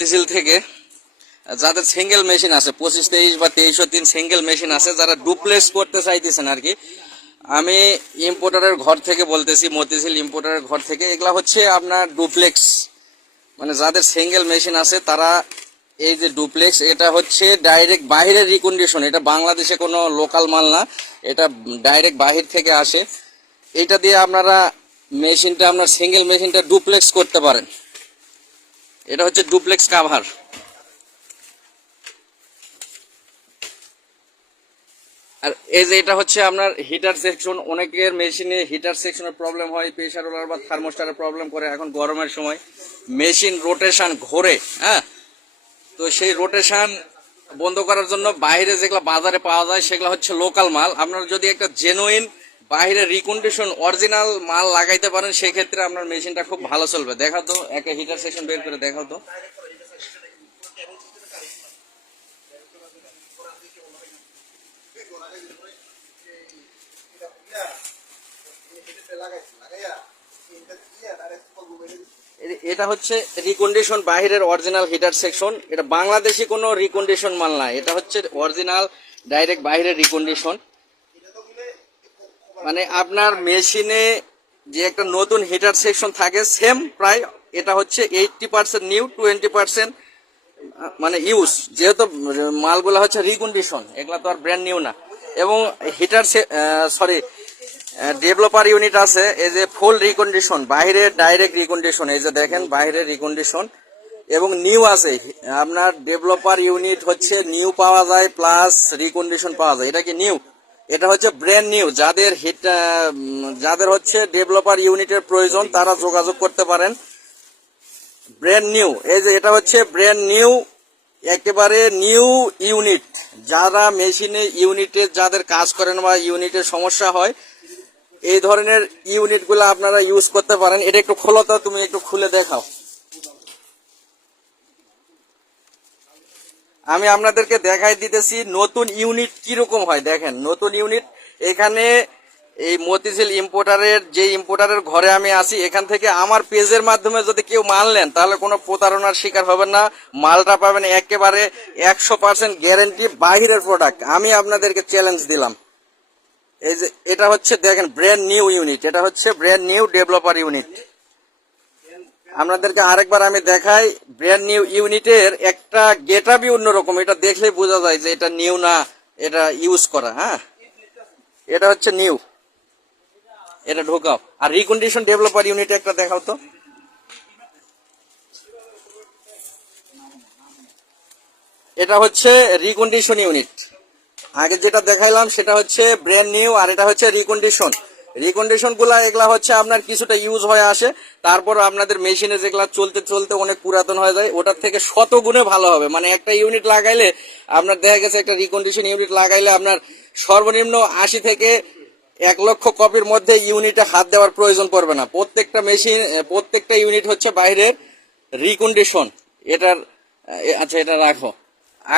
মতিঝিল থেকে। যাদের single machine আছে 25-23 বা 2303 সিঙ্গেল মেশিন আছে, যারা ডুপ্লেক্স করতে চাইতেছেন আর কি, আমি ইম্পোর্টারের ঘর থেকে বলতেছি, মতিঝিল ইম্পোর্টারের ঘর থেকে। এগুলা হচ্ছে আপনার ডুপ্লেক্স, মানে যাদের সিঙ্গেল মেশিন আছে তারা এই যে ডুপ্লেক্স, এটা হচ্ছে ডাইরেক্ট বাহিরের রিকন্ডিশন, এটা বাংলাদেশে কোনো লোকাল মাল না, এটা ডাইরেক্ট বাহির থেকে আসে। এটা দিয়ে আপনারা মেশিনটা, আপনার সিঙ্গেল মেশিনটা ডুপ্লেক্স করতে পারেন। এটা হচ্ছে ডুপ্লেক্স কাভার। আর এই যে এটা হচ্ছে আপনার হিটার সেকশন। অনেকের মেশিনে হিটার সেকশনের প্রবলেম হয়, প্রেসার রোলার বা থার্মোস্টারের প্রবলেম করে। এখন গরমের সময় মেশিন রোটেশন ঘোরে, হ্যাঁ, তো সেই রোটেশন বন্ধ করার জন্য বাইরে যেগুলো বাজারে পাওয়া যায় সেগুলো হচ্ছে লোকাল মাল। আপনারা যদি একটা জেনুইন বাইরে রিকন্ডিশন অরিজিনাল মাল লাগাইতে পারেন, সেক্ষেত্রে আপনার মেশিনটা খুব ভালো চলবে। দেখাও তো একটা হিটার সেকশন বের করে দেখাও তো। এটা হচ্ছে রিকন্ডিশন বাহিরের অরিজিনাল হিটার সেকশন। এটা বাংলাদেশি কোনো রিকন্ডিশন মাল না, এটা হচ্ছে অরিজিনাল ডাইরেক্ট বাহিরের রিকন্ডিশন। মানে আপনার মেশিনে যে একটা নতুন হিটার সেকশন থাকে সেম প্রায়, এটা হচ্ছে 80% নিউ, 20% মানে ইউজ, যেহেতু মালগুলো হচ্ছে রিকন্ডিশন, এগুলা তো আর ব্র্যান্ড নিউ না। এবং হিটার ডেভেলপার ইউনিট আছে, এই যে ফুল রিকন্ডিশন, বাইরে ডাইরেক্ট রিকন্ডিশন, এই যে দেখেন বাইরে রিকন্ডিশন। এবং নিউ আছে, আপনার ডেভেলপার ইউনিট হচ্ছে নিউ পাওয়া যায়, প্লাস রিকন্ডিশন পাওয়া যায়। এটা কি নিউ? এটা হচ্ছে ব্র্যান্ড নিউ। যাদের হচ্ছে ডেভেলপার ইউনিটের প্রয়োজন তারা যোগাযোগ করতে পারেন। ব্র্যান্ড নিউ, এই যে এটা হচ্ছে ব্র্যান্ড নিউ, একেবারে নিউ ইউনিট। যারা মেশিনে ইউনিটে যাদের কাজ করেন বা ইউনিটের সমস্যা হয়, এই ধরনের ইউনিটগুলো আপনারা ইউজ করতে পারেন। এটা একটু খোলো তো, তুমি একটু খুলে দেখাও। আমি আপনাদেরকে দেখাই দিতেছি নতুন ইউনিট কিরকম হয়। দেখেন নতুন ইউনিট। এখানে এই মতিঝিল ইম্পোর্টারের, যে ইম্পোর্টারের ঘরে আমি আছি, এখান থেকে আমার পেজের মাধ্যমে যদি কেউ মাল নেন তাহলে কোনো প্রতারণার শিকার হবেন না। মালটা পাবেন একেবারে 100% গ্যারেন্টি, বাহিরের প্রোডাক্ট। আমি আপনাদেরকে চ্যালেঞ্জ দিলাম। এই যে এটা হচ্ছে দেখেন ব্র্যান্ড নিউ ইউনিট, এটা হচ্ছে ব্র্যান্ড নিউ ডেভেলপার ইউনিট। আপনাদেরকে আরেকবার আমি দেখাই। ব্র্যান্ড নিউ ইউনিটের একটা গেটআপই অন্যরকম, এটা দেখলেই বোঝা যায় যে এটা নিউ না, এটা ইউজ করা। হ্যাঁ, এটা হচ্ছে নিউ, এটা ঢোকাও। আর রিকন্ডিশন ডেভেলপার ইউনিট একটা দেখাও তো। এটা হচ্ছে রিকন্ডিশন ইউনিট। আগে যেটা দেখাইলাম সেটা হচ্ছে ব্র্যান্ড নিউ, আর এটা হচ্ছে রিকন্ডিশন। রিকন্ডিশন গুলা এগুলা হচ্ছে আপনার কিছুটা ইউজ হয়ে আসে, তারপর আপনাদের মেশিনে যেগুলা চলতে চলতে অনেক পুরাতন হয়ে যায়, ওটার থেকে 100 গুণে ভালো হবে। মানে একটা ইউনিট লাগাইলে আপনার দেখা গেছে, একটা রিকন্ডিশন ইউনিট লাগাইলে আপনার সর্বনিম্ন 80 থেকে 1 লক্ষ কপির মধ্যে ইউনিটে হাত দেওয়ার প্রয়োজন পড়বে না। প্রত্যেকটা মেশিন, প্রত্যেকটা ইউনিট হচ্ছে বাইরের রিকন্ডিশন। এটার আচ্ছা, এটা রাখো।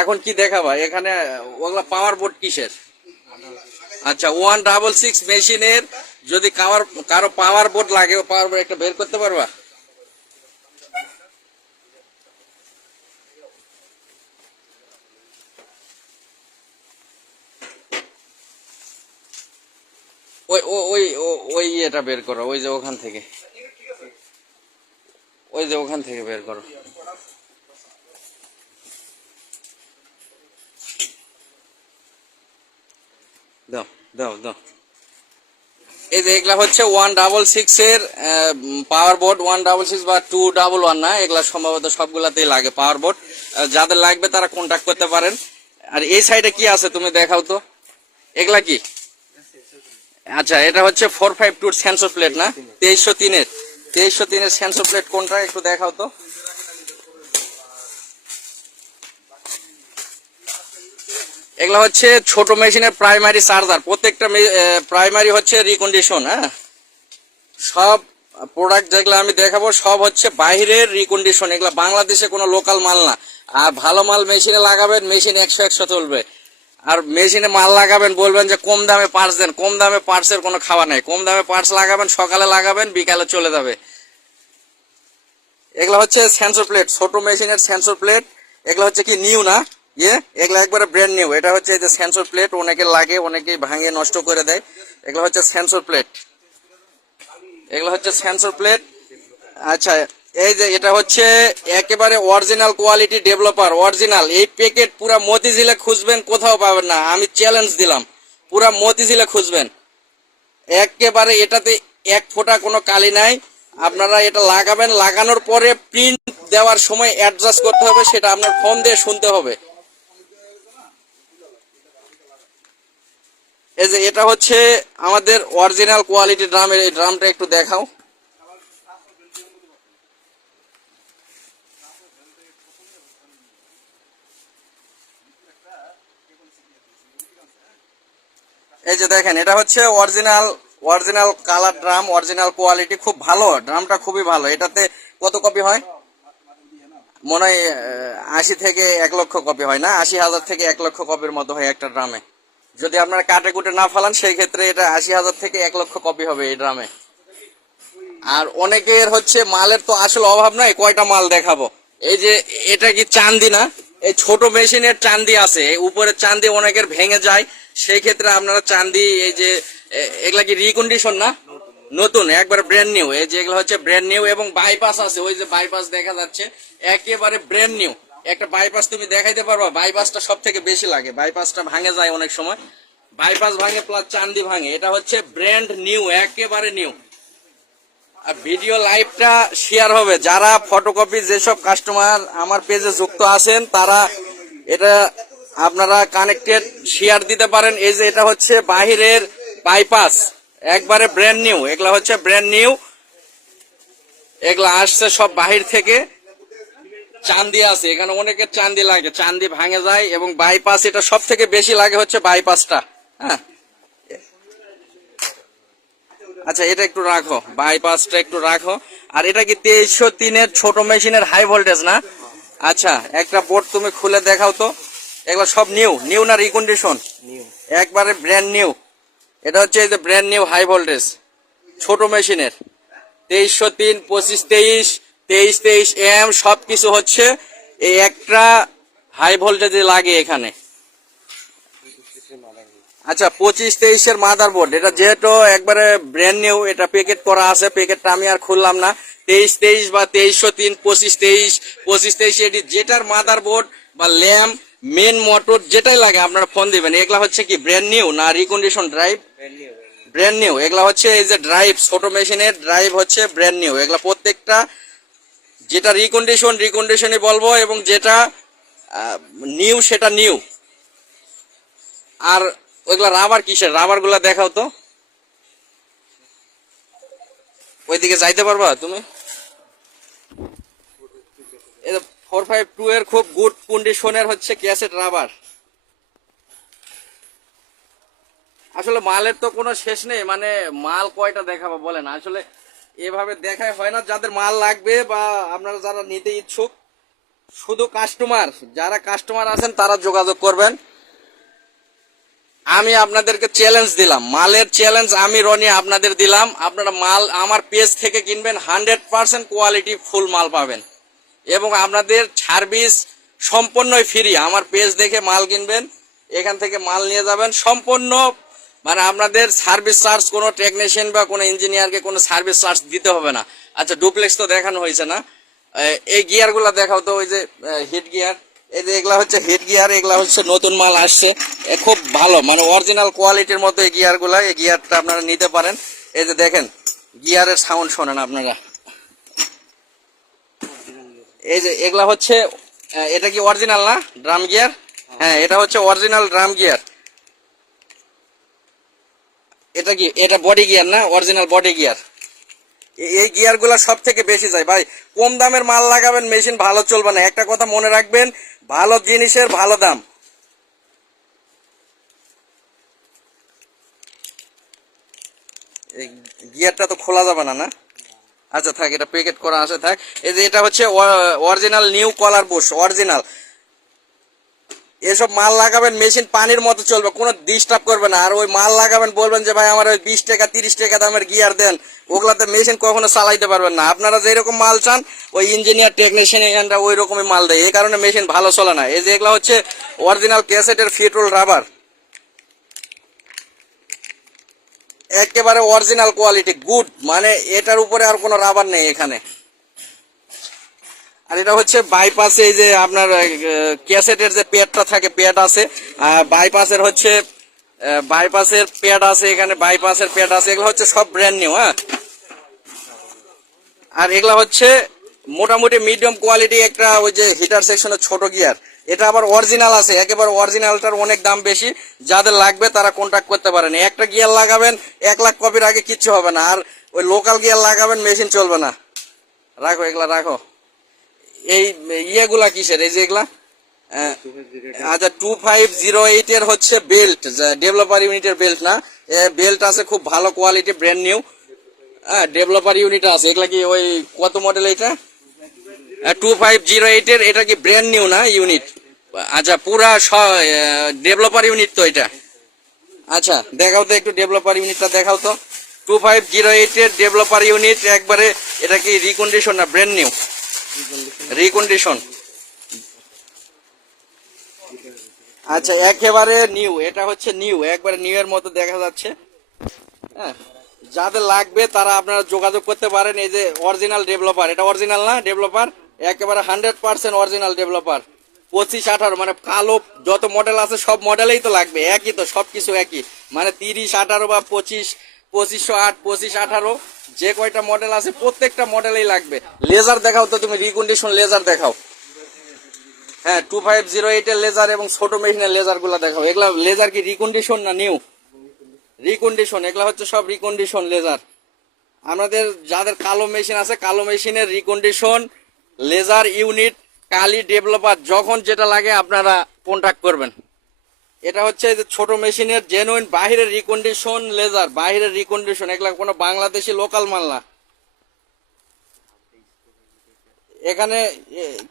এখন কি দেখাবা এখানে? ওগুলা পাওয়ার বোর্ড কিসের? আচ্ছা, 166 মেশিনের যদি কারো পাওয়ার বোর্ড লাগে, পাওয়ার বোর্ড একটা বের করতে পারবা? ওই ওই ওই এটা বের করো, ওই যে ওখান থেকে, ওই যে ওখান থেকে বের করো। দাও দাও দাও। এই যে এগুলা হচ্ছে 166 এর পাওয়ার বোর্ড। 166 বা 211 না, এগুলা সম্ভবত সবগুলাতেই লাগে পাওয়ার বোর্ড। যাদের লাগবে তারা কন্ট্যাক্ট করতে পারেন। আর এই সাইডে কি আছে তুমি দেখাও তো, এগুলা কি? আচ্ছা, এটা হচ্ছে 452 সেন্সর প্লেট না, 2303 এর সেন্সর প্লেট কোনটা একটু দেখাও তো। এগুলা হচ্ছে ছোট মেশিনের প্রাইমারি চার্জার। প্রত্যেকটা প্রাইমারি হচ্ছে রিকন্ডিশন। হ্যাঁ, সব প্রোডাক্ট যেগুলো আমি দেখাবো সব হচ্ছে বাইরের রিকন্ডিশন, এগুলা বাংলাদেশে কোনো লোকাল মাল না। আর ভালো মাল মেশিনে লাগাবেন, মেশিন 100 চলবে। আর মেশিনে মাল লাগাবেন, বলবেন যে কম দামে পার্টস দেন, কম দামে পার্টসের কোনো খাওয়া নাই। কম দামে পার্টস লাগাবেন, সকালে লাগাবেন, বিকালে চলে যাবে। এগুলো হচ্ছে সেন্সর প্লেট, ছোট মেশিনের সেন্সর প্লেট। এগুলো হচ্ছে কি নিউ না, এগুলো একবারে ব্র্যান্ড নিউ। এটা হচ্ছে এই যে সেন্সর প্লেট, অনেকে লাগে, অনেকেই ভাঙে নষ্ট করে দেয়। এগুলো হচ্ছে সেন্সর প্লেট, এগুলো হচ্ছে সেন্সর প্লেট। আচ্ছা, এই যে এটা হচ্ছে একেবারে অরিজিনাল কোয়ালিটি ডেভেলপার, অরিজিনাল। এই প্যাকেট পুরা মতিঝিলে খুঁজবেন, কোথাও পাবেন না, আমি চ্যালেঞ্জ দিলাম। পুরা মতিঝিলে খুঁজবেন, একেবারে এটাতে এক ফোঁটা কোনো কালি নাই। আপনারা এটা লাগাবেন, লাগানোর পরে প্রিন্ট দেওয়ার সময় অ্যাডজাস্ট করতে হবে, সেটা আপনার ফোন দিয়ে শুনতে হবে। এই যে এটা হচ্ছে আমাদের অরিজিনাল কোয়ালিটি ড্রামের, এই ড্রামটা একটু দেখাও। এই যে দেখেন, এটা হচ্ছে original, original colour drum, original quality, খুব ভালো ড্রামটা, খুবই ভালো। এটাতে কত কপি হয় মনে হয়? 80 থেকে 1 লক্ষ কপি হয় না, 80,000 থেকে 1 লক্ষ কপির মতো হয় একটা ড্রামে। যদি আপনারা কাটে কুটে না ফালান, সেই ক্ষেত্রে এটা 80,000 থেকে 1 লক্ষ কপি হবে এই ড্রামে। আর অনেকের হচ্ছে মালের তো আসলে অভাব নাই, কয়টা মাল দেখাবো। এই যে এটা কি চান্দি না, এই ছোট মেশিনের চান্দি আছে, উপরে চান্দি অনেকের ভেঙে যায়, সেই ক্ষেত্রে আপনারা চান্দি, এই যে এগুলা কি রিকন্ডিশন না, নতুন একবারে ব্র্যান্ড নিউ। এই যে এগুলো হচ্ছে ব্র্যান্ড নিউ, এবং বাইপাস আছে, ওই যে বাইপাস দেখা যাচ্ছে, একেবারে ব্র্যান্ড নিউ। একটা বাইপাস তুমি দেখাইতে পারবা? বাইপাসটা সব থেকে বেশি লাগে, বাইপাসটা ভাঙে যায় অনেক সময়, বাইপাস ভাঙে প্লাস চান্দি ভাঙে। এটা হচ্ছে ব্র্যান্ড নিউ, একেবারে নিউ। আর ভিডিও লাইভটা শেয়ার হবে, যারা ফটোকপি, যেসব কাস্টমার আমার পেজে যুক্ত আছেন তারা এটা আপনারা কানেক্টেড শেয়ার দিতে পারেন। এই যে এটা হচ্ছে বাহিরের বাইপাস, একবারে ব্র্যান্ড নিউ, এগুলা হচ্ছে ব্র্যান্ড নিউ, এগুলা আসছে সব বাহির থেকে। চান্দি আছে এখানে, অনেকের চান্দি লাগে, চান্দি ভাঙে যায়, এবং বাইপাস এটা সব থেকে বেশি লাগে হচ্ছে বাইপাসটা। হ্যাঁ, আচ্ছা এটা একটু রাখো, বাইপাসটা একটু রাখো। আর এটা কি 2303-এর ছোট মেশিনের হাই ভোল্টেজ না? আচ্ছা, একটা বোর্ড তুমি খুলে দেখাও তো। এগুলো সব নিউ, নিউ না রিকন্ডিশন? একবারে ব্র্যান্ড নিউ। এটা হচ্ছে এই যে ব্র্যান্ড নিউ হাই ভোল্টেজ ছোট মেশিনের 2303, 2523, 2323M, সবকিছু হচ্ছে এই একটা হাই ভোল্টেজে লাগে এখানে। আচ্ছা, 2523-এর মাদারবোর্ড, এটা যেহেতু একবারে ব্র্যান্ড নিউ, এটা প্যাকেট করা আছে, প্যাকেটটা আমি আর খুললাম না। 2323 বা 2303, 2523, 2523, এটি যেটার মাদারবোর্ড বা ল্যাম্প, মেন মোটর যেটাই লাগে আপনারা ফোন দিবেন। এগুলা হচ্ছে কি ব্র্যান্ড নিউ না রিকন্ডিশন ড্রাইভ? Brand new. এগুলা হচ্ছে এই যে ড্রাইভ, ছোট মেশিনের ড্রাইভ হচ্ছে ব্র্যান্ড নিউ। এগুলা প্রত্যেকটা, যেটা রিকন্ডিশন রিকন্ডিশনই বলবো, এবং যেটা নিউ সেটা নিউ। আর ওইগুলা রাবার কিসের? রাবার গুলা দেখাও তো, ওইদিকে যাইতে পারবা তুমি? 452 এর খুব গুড কন্ডিশনের হচ্ছে ক্যাসেট রাবার। আসলে মালের তো কোনো শেষ নেই, মানে মাল কয়টা দেখাবো বলেন, আসলে এভাবে দেখাই হয় না। যাদের মাল লাগবে বা আপনারা যারা নিতে ইচ্ছুক, শুধু কাস্টমার, যারা কাস্টমার আছেন তারা যোগাযোগ করবেন। আমি আপনাদেরকে চ্যালেঞ্জ দিলাম, মালের চ্যালেঞ্জ আমি রনি আপনাদের দিলাম। আপনারা মাল আমার পেজ থেকে কিনবেন, 100% কোয়ালিটি ফুল মাল পাবেন, এবং আপনাদের সার্ভিস সম্পূর্ণই ফ্রি। আমার পেজ দেখে মাল কিনবেন, এখান থেকে মাল নিয়ে যাবেন সম্পূর্ণ, মানে আপনাদের সার্ভিস চার্জ, কোনো টেকনিশিয়ান বা কোনো ইঞ্জিনিয়ারকে কোনো সার্ভিস চার্জ দিতে হবে না। আচ্ছা, ডুপ্লেক্স তো দেখানো হয়েছে না, এই গিয়ারগুলো দেখাও তো, ওই যে হিট গিয়ার, এই যে এগুলা হচ্ছে হিট গিয়ার, এগুলা হচ্ছে নতুন মাল আসছে, খুব ভালো, মানে অরিজিনাল কোয়ালিটির মতো এই গিয়ারগুলা। এই গিয়ারটা আপনারা নিতে পারেন। এই যে দেখেন গিয়ারের সাউন্ড শোনেন আপনারা। এই যে এগুলা হচ্ছে, এটা কি অরিজিনাল না ড্রাম গিয়ার? হ্যাঁ, এটা হচ্ছে অরিজিনাল ড্রাম গিয়ার। এটা কি, এটা বডি গিয়ার না, অরিজিনাল বডি গিয়ার। এই গিয়ার গুলা সব থেকে বেশি যায় ভাই। কম দামের মাল লাগাবেন, মেশিন ভালো চলবে না। একটা কথা মনে রাখবেন, ভালো জিনিসের ভালো দাম। এই গিয়ারটা তো খোলা যাবে না, না? আচ্ছা থাক, এটা প্যাকেট করা আছে থাক। এই যে এটা হচ্ছে অরিজিনাল নিউ কলার বুশ, অরিজিনাল। এসব মাল লাগাবেন, মেশিন পানির মতো চলবে, কোনো ডিস্টার্ব করবে না। আর ওই মাল লাগাবেন, বলবেন যে ভাই আমার ওই 20 টাকা 30 টাকা দামের গিয়ার দেন, ওগুলাতে মেশিন কখনো চালাইতে পারবেন না। আপনারা যেরকম মাল চান ওই ইঞ্জিনিয়ার টেকনিশিয়ানরা ওই রকমই মাল দেয়, এই কারণে মেশিন ভালো চলে না। এই যে এগুলা হচ্ছে অরিজিনাল ক্যাসেটের ফিটরোল রাবার, একেবারে অরিজিনাল কোয়ালিটি গুড, মানে এটার উপরে আর কোনো রাবার নেই এখানে। আর এটা হচ্ছে বাইপাসে এই যে আপনার ক্যাসেটের যে প্যাডটা থাকে, প্যাড আছে, বাইপাসের হচ্ছে বাইপাসের প্যাড আছে, এখানে বাইপাসের প্যাড আছে, এগুলো হচ্ছে সব ব্র্যান্ড নিউ। হ্যাঁ, আর এগুলা হচ্ছে মোটামুটি মিডিয়াম কোয়ালিটি একটা ওই যে হিটার সেকশনের ছোট গিয়ার, এটা আবার অরিজিনাল আছে, একেবারে অরিজিনালটার অনেক দাম বেশি। যাদের লাগবে তারা কন্ট্যাক্ট করতে পারেন। একটা গিয়ার লাগাবেন 1 লাখ কপির আগে কিচ্ছু হবে না। আর ওই লোকাল গিয়ার লাগাবেন, মেশিন চলবে না। রাখো এগুলা রাখো। এই ইয়েগুলা কিসের, এই যে এগুলা আচ্ছা 2508 এর হচ্ছে বেল্ট, ডেভেলপার ইউনিটের বেল্ট না, বেল্ট আছে খুব ভালো কোয়ালিটি, ব্র্যান্ড নিউ। হ্যাঁ, ডেভেলপার ইউনিট আছে। এগুলা কি ওই কত মডেল এটা? 2508 এর, এটা কি ব্র্যান্ড নিউ না ইউনিট? আচ্ছা পুরা ডেভেলপার ইউনিট তো এটা। আচ্ছা দেখাও তো একটু ডেভেলপার ইউনিটটা দেখাও তো। 2508 এর ডেভেলপার ইউনিট একবারে, এটা কি রিকন্ডিশন না ব্র্যান্ড নিউ? রিকন্ডিশন। আচ্ছা একেবারে নিউ, এটা হচ্ছে নিউ, একবারে নিউ এর মতো দেখা যাচ্ছে। হ্যাঁ, যাদের লাগবে তারা আপনারা যোগাযোগ করতে পারেন। এই যে অরিজিনাল ডেভেলপার, এটা অরিজিনাল না ডেভেলপার, একেবারে 100% অরিজিনাল ডেভেলপার। 2518 মানে কালো যত মডেল আছে সব মডেলেই তো লাগবে, একই তো, সবকিছু একই, মানে 3018 বা 2508 2518 যে কয়টা মডেল আছে প্রত্যেকটা মডেলেই লাগবে। লেজার দেখাও তো তুমি, রিকন্ডিশন লেজার দেখাও। হ্যাঁ 2508 এর লেজার এবং ছোট মেশিনের লেজার গুলা দেখাও। এগুলা লেজার কি রিকন্ডিশন না নিউ? রিকন্ডিশন, এগুলা হচ্ছে সব রিকন্ডিশন লেজার। আমাদের যাদের কালো মেশিন আছে, কালো মেশিনের রিকন্ডিশন লেজার ইউনিট, কালি ডেভেলপার, যখন যেটা লাগে আপনারা কন্ট্যাক্ট করবেন। এটা হচ্ছে যে ছোট মেশিনের জেনুইন বাহিরের রিকন্ডিশন লেজার, বাহিরের রিকন্ডিশন, এগুলা কোনো বাংলাদেশি লোকাল মাল না। এখানে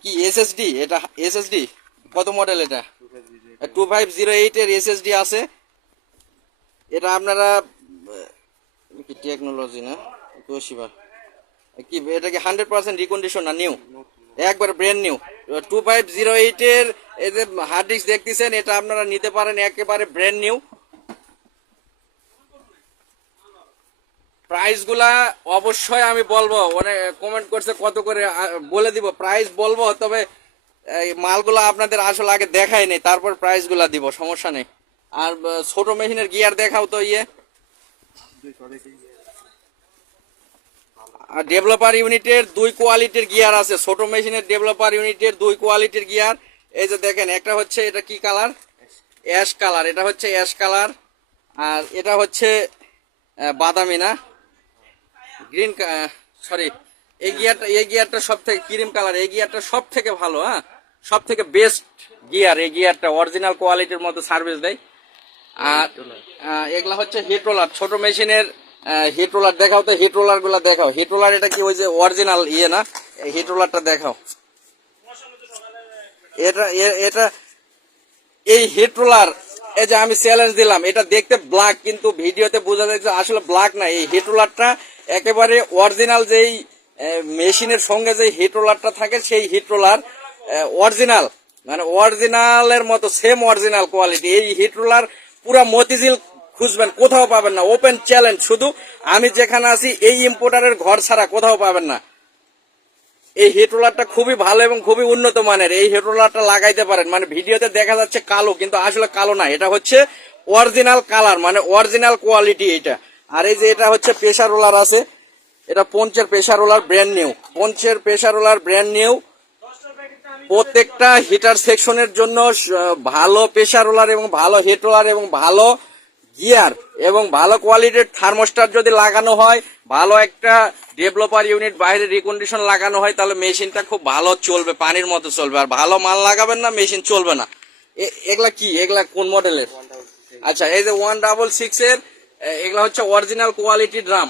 কি এসএসডি, এটা এসএসডি কত মডেল? এটা 2508 এর এসএসডি আছে। এটা আপনারা কি টেকনোলজি না তোশিবা কি, এটা কি 100% রিকন্ডিশন না নিউ? একবার ব্র্যান্ড নিউ 2508 এর এই যে হার্ড ডিস্ক দেখতেছেন, এটা আপনারা নিতে পারেন একেবারে ব্র্যান্ড নিউ। প্রাইস গুলা অবশ্যই আমি বলবো, অনেক কমেন্ট করছে কত করে, বলে দিব প্রাইস বলবো, তবে এই মালগুলা আপনাদের আসলে আগে দেখাই নেই, তারপর প্রাইস গুলা দিব, সমস্যা নেই। আর ছোট মেশিনের গিয়ার দেখাও তো। আর ডেভেলপার ইউনিটের 2 কোয়ালিটির গিয়ার আছে, ছোট মেশিনের ডেভেলপার ইউনিটের 2 কোয়ালিটির গিয়ার। এই যে দেখেন, একটা হচ্ছে এটা কি কালার, অ্যাশ কালার, এটা হচ্ছে অ্যাশ কালার, আর এটা হচ্ছে বাদামি না গ্রিন, সরি, এই গিয়ারটা সব থেকে ক্রিম কালার, এই গিয়ারটা সব থেকে ভালো। হ্যাঁ, সব থেকে বেস্ট গিয়ার, এই গিয়ারটা অরিজিনাল কোয়ালিটির মতো সার্ভিস দেয়। আর এগুলা হচ্ছে হিট রোলার, ছোট মেশিনের হিট রোলার দেখাও তো, হিট রোলার গুলা দেখাও। হিট রোলার এটা কি ওই যে অরিজিনাল ইয়ে না? হিট রোলারটা দেখাও। এটা এটা এই হিট রোলার, এই যে আমি চ্যালেঞ্জ দিলাম, এটা দেখতে ব্ল্যাক কিন্তু ভিডিওতে বোঝা যাচ্ছে আসলে ব্ল্যাক না। এই হিট রোলারটা একেবারে অরিজিনাল, যেই মেশিনের সঙ্গে যে হিট রোলারটা থাকে সেই হিট রোলার অরিজিনাল, মানে অরিজিনালের মতো সেম অরিজিনাল কোয়ালিটি। এই হিট রোলার পুরা মতিঝিল খুঁজবেন, কোথাও পাবেন না। ওপেন চ্যালেঞ্জ, শুধু আমি যেখানে আছি এই ইম্পোর্টারের ঘর ছাড়া কোথাও পাবেন না। এই হিট রোলারটা খুবই ভালো এবং খুবই উন্নত মানের। এই হিট রোলারটা লাগাইতে পারেন, মানে ভিডিওতে দেখা যাচ্ছে কালো, কিন্তু আসলে কালো না, এটা হচ্ছে অরিজিনাল কালার, মানে অরিজিনাল কোয়ালিটি এটা। আর এই যে এটা হচ্ছে প্রেসার রোলার আছে, এটা পঞ্চের প্রেসার রোলার ব্র্যান্ড নিউ, পঞ্চের প্রেসার রোলার ব্র্যান্ড নিউ। প্রত্যেকটা হিটার সেকশনের জন্য ভালো প্রেসার রোলার এবং ভালো হিট রোলার এবং ভালো গিয়ার এবং ভালো কোয়ালিটির থার্মোস্টার যদি লাগানো হয়, ভালো একটা ডেভেলপার ইউনিট বাইরে রিকন্ডিশন লাগানো হয়, তাহলে মেশিনটা খুব ভালো চলবে, পানির মতো চলবে। আর ভালো মাল লাগাবেন না, মেশিন চলবে না। এগুলা কি, এগুলা কোন মডেলের? আচ্ছা এই যে 166 এর, এগুলা হচ্ছে অরিজিনাল কোয়ালিটি ড্রাম,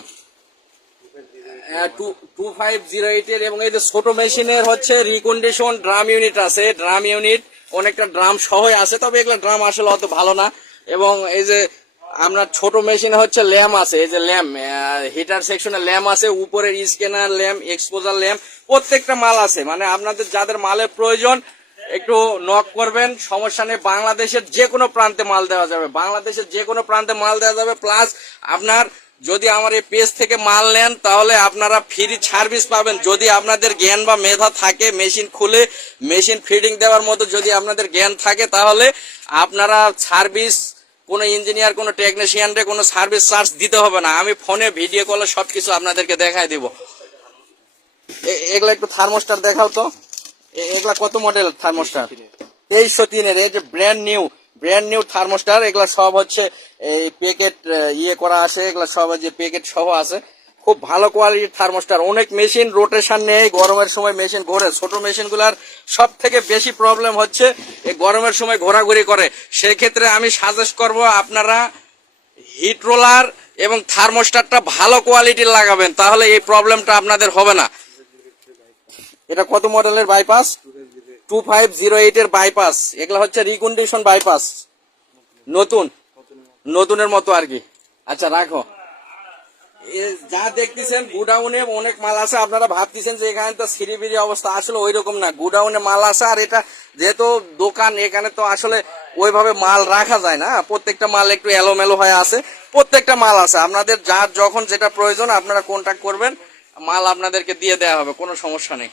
2508 এর। এবং এই যে ছোট মেশিনের হচ্ছে রিকন্ডিশন ড্রাম ইউনিট আছে, ড্রাম ইউনিট অনেকটা ড্রাম সহ আছে, তবে এগুলো ড্রাম আসলে অত ভালো না। এবং এই যে আপনার ছোট মেশিনে হচ্ছে ল্যাম্প আছে, এই যে ল্যাম্প হিটার সেকশনে ল্যাম্প আছে, উপরের স্ক্যানার ল্যাম্প, এক্সপোজার ল্যাম্প, প্রত্যেকটা মাল আছে। মানে আপনাদের যাদের মালের প্রয়োজন একটু নক করবেন, সমস্যা নেই। বাংলাদেশের যে কোনো প্রান্তে মাল দেওয়া যাবে, বাংলাদেশের যে কোনো প্রান্তে মাল দেওয়া যাবে। প্লাস আপনার যদি আমার এই পেজ থেকে মাল নেন তাহলে আপনারা ফ্রি সার্ভিস পাবেন। যদি আপনাদের জ্ঞান বা মেধা থাকে, মেশিন খুলে মেশিন ফিটিং দেওয়ার মতো যদি আপনাদের জ্ঞান থাকে, তাহলে আপনারা সার্ভিস, কোনো ইঞ্জিনিয়ার, কোনো টেকনিশিয়ানরে কোনো সার্ভিস চার্জ দিতে হবে না। আমি ফোনে ভিডিও কলে সবকিছু আপনাদেরকে দেখাই দিব। এগুলা একটু থার্মোস্টার দেখাও তো। এগুলা কত মডেল থার্মোস্টার? 2303-এর, এই যে ব্র্যান্ড নিউ থার্মোস্টার। এগুলা সব হচ্ছে এই প্যাকেট ইয়ে করা আছে, এগুলা সব যে প্যাকেট সহ আছে। খুব ভালো কোয়ালিটির থার্মোস্টার। অনেক মেশিন রোটেশন নেই, গরমের সময় মেশিন ঘোরে। ছোট মেশিন গুলার সব থেকে বেশি প্রবলেম হচ্ছে এই গরমের সময় ঘোরাঘুরি করে। সেক্ষেত্রে আমি সাজেস্ট করব আপনারা হিট রোলার এবং থার্মোস্টারটা ভালো কোয়ালিটির লাগাবেন, তাহলে এই প্রবলেমটা আপনাদের হবে না। এটা কত মডেলের বাইপাস? 2508-এর বাইপাস। এগুলা হচ্ছে রিকন্ডিশন বাইপাস, নতুনের মতো আর কি। আচ্ছা রাখো। যা দেখতেছেন গুডাউনে অনেক মাল আছে। আপনারা ভাবতেছেন যে এখানে তো সিঁড়িবিড়ি অবস্থা, আসলে ওই রকম না। গুডাউনে মাল আছে, আর এটা যেহেতু দোকান, এখানে তো আসলে ওইভাবে মাল রাখা যায় না। প্রত্যেকটা মাল একটু এলোমেলো হয়ে আছে, প্রত্যেকটা মাল আছে। আপনাদের যার যখন যেটা প্রয়োজন আপনারা কন্ট্যাক্ট করবেন, মাল আপনাদেরকে দিয়ে দেওয়া হবে, কোনো সমস্যা নেই।